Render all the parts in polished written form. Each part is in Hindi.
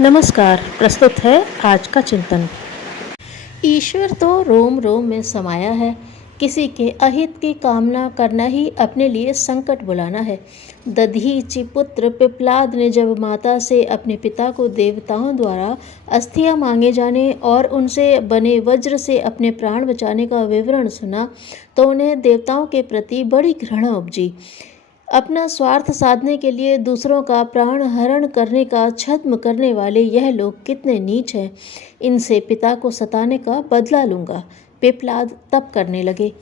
नमस्कार। प्रस्तुत है आज का चिंतन। ईश्वर तो रोम रोम में समाया है। किसी के अहित की कामना करना ही अपने लिए संकट बुलाना है। दधीचि पुत्र पिप्लाद ने जब माता से अपने पिता को देवताओं द्वारा अस्थियां मांगे जाने और उनसे बने वज्र से अपने प्राण बचाने का विवरण सुना तो उन्हें देवताओं के प्रति बड़ी घृणा उपजी। अपना स्वार्थ साधने के लिए दूसरों का प्राण हरण करने का छद्म करने वाले यह लोग कितने नीच हैं। इनसे पिता को सताने का बदला लूँगा। पिप्लाद तप करने लगे।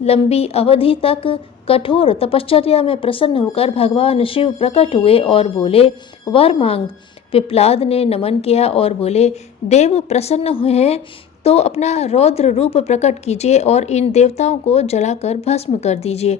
लंबी अवधि तक कठोर तपश्चर्या में प्रसन्न होकर भगवान शिव प्रकट हुए और बोले, वर मांग। पिप्लाद ने नमन किया और बोले, देव प्रसन्न हुए हैं तो अपना रौद्र रूप प्रकट कीजिए और इन देवताओं को जलाकर भस्म कर दीजिए।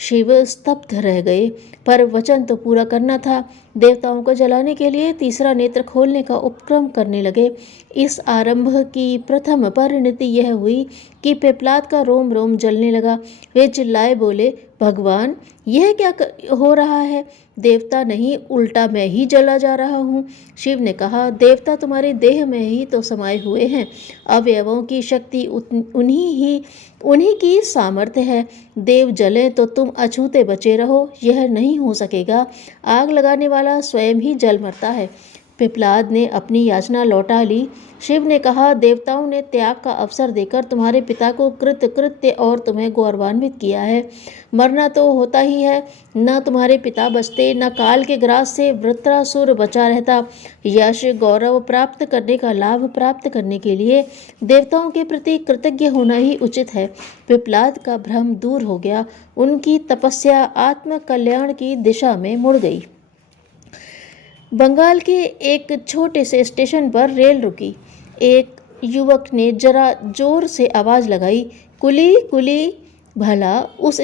शिव स्तब्ध रह गए, पर वचन तो पूरा करना था। देवताओं को जलाने के लिए तीसरा नेत्र खोलने का उपक्रम करने लगे। इस आरंभ की प्रथम परिणति यह हुई कि पिप्लाद का रोम रोम जलने लगा। वे चिल्लाए बोले, भगवान यह क्या हो रहा है? देवता नहीं, उल्टा मैं ही जला जा रहा हूँ। शिव ने कहा, देवता तुम्हारे देह में ही तो समाये हुए हैं। अवयवों की शक्ति उन्हीं की सामर्थ्य है। देव जले तो तुम अछूते बचे रहो, यह नहीं हो सकेगा। आग लगाने वाला स्वयं ही जल मरता है। पिप्लाद ने अपनी याचना लौटा ली। शिव ने कहा, देवताओं ने त्याग का अवसर देकर तुम्हारे पिता को कृत्य और तुम्हें गौरवान्वित किया है। मरना तो होता ही है। न तुम्हारे पिता बचते, न काल के ग्रास से वृत्रासुर बचा रहता। यश गौरव प्राप्त करने का लाभ प्राप्त करने के लिए देवताओं के प्रति कृतज्ञ होना ही उचित है। पिप्लाद का भ्रम दूर हो गया। उनकी तपस्या आत्म कल्याण की दिशा में मुड़ गई। बंगाल के एक छोटे से स्टेशन पर रेल रुकी। एक युवक ने जरा जोर से आवाज़ लगाई, कुली कुली। भला उस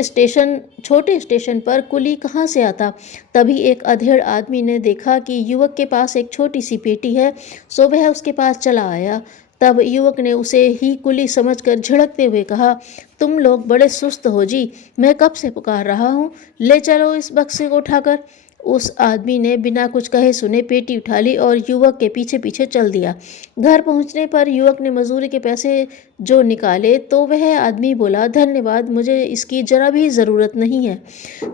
छोटे स्टेशन पर कुली कहाँ से आता? तभी एक अधेड़ आदमी ने देखा कि युवक के पास एक छोटी सी पेटी है, सो वह उसके पास चला आया। तब युवक ने उसे ही कुली समझकर झिड़कते हुए कहा, तुम लोग बड़े सुस्त हो जी, मैं कब से पुकार रहा हूँ, ले चलो इस बक्से को उठाकर। उस आदमी ने बिना कुछ कहे सुने पेटी उठा ली और युवक के पीछे पीछे चल दिया। घर पहुंचने पर युवक ने मजदूरी के पैसे जो निकाले तो वह आदमी बोला, धन्यवाद, मुझे इसकी जरा भी ज़रूरत नहीं है।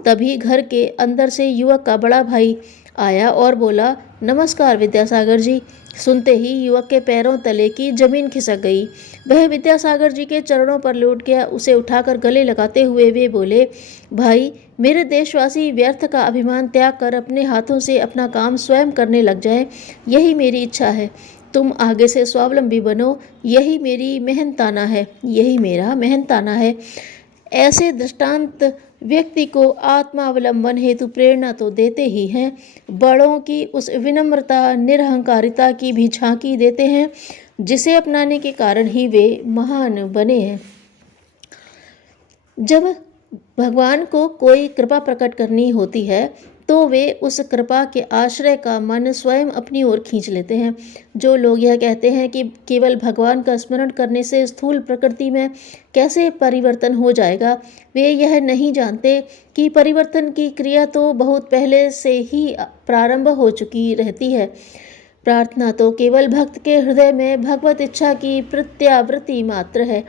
तभी घर के अंदर से युवक का बड़ा भाई आया और बोला, नमस्कार विद्यासागर जी। सुनते ही युवक के पैरों तले की जमीन खिसक गई। वह विद्यासागर जी के चरणों पर लौट गया। उसे उठाकर गले लगाते हुए वे बोले, भाई, मेरे देशवासी व्यर्थ का अभिमान त्याग कर अपने हाथों से अपना काम स्वयं करने लग जाए, यही मेरी इच्छा है। तुम आगे से स्वावलंबी बनो, यही मेरी मेहनताना है, यही मेरा मेहनताना है। ऐसे दृष्टांत व्यक्ति को आत्मावलंबन हेतु प्रेरणा तो देते ही हैं, बड़ों की उस विनम्रता निरहंकारिता की भी झांकी देते हैं जिसे अपनाने के कारण ही वे महान बने हैं। जब भगवान को कोई कृपा प्रकट करनी होती है तो वे उस कृपा के आश्रय का मन स्वयं अपनी ओर खींच लेते हैं। जो लोग यह कहते हैं कि केवल भगवान का स्मरण करने से स्थूल प्रकृति में कैसे परिवर्तन हो जाएगा, वे यह नहीं जानते कि परिवर्तन की क्रिया तो बहुत पहले से ही प्रारंभ हो चुकी रहती है। प्रार्थना तो केवल भक्त के हृदय में भगवत इच्छा की प्रत्यावृत्ति मात्र है।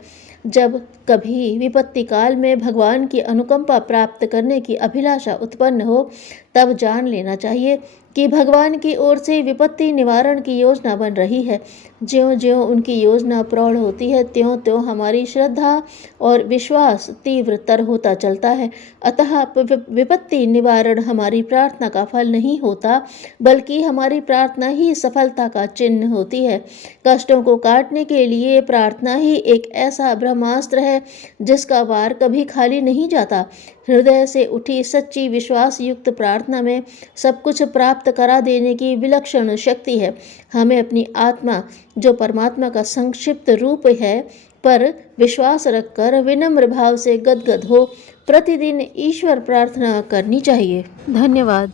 जब कभी विपत्ति काल में भगवान की अनुकंपा प्राप्त करने की अभिलाषा उत्पन्न हो तब जान लेना चाहिए कि भगवान की ओर से विपत्ति निवारण की योजना बन रही है। ज्यों ज्यों उनकी योजना प्रौढ़ होती है त्यों त्यों हमारी श्रद्धा और विश्वास तीव्रतर होता चलता है। अतः विपत्ति निवारण हमारी प्रार्थना का फल नहीं होता, बल्कि हमारी प्रार्थना ही सफलता का चिन्ह होती है। कष्टों को काटने के लिए प्रार्थना ही एक ऐसा ब्रह्मास्त्र है जिसका वार कभी खाली नहीं जाता। हृदय से उठी सच्ची विश्वास युक्त प्रार्थना में सब कुछ प्राप्त करा देने की विलक्षण शक्ति है। हमें अपनी आत्मा, जो परमात्मा का संक्षिप्त रूप है, पर विश्वास रखकर विनम्र भाव से गदगद हो प्रतिदिन ईश्वर प्रार्थना करनी चाहिए। धन्यवाद।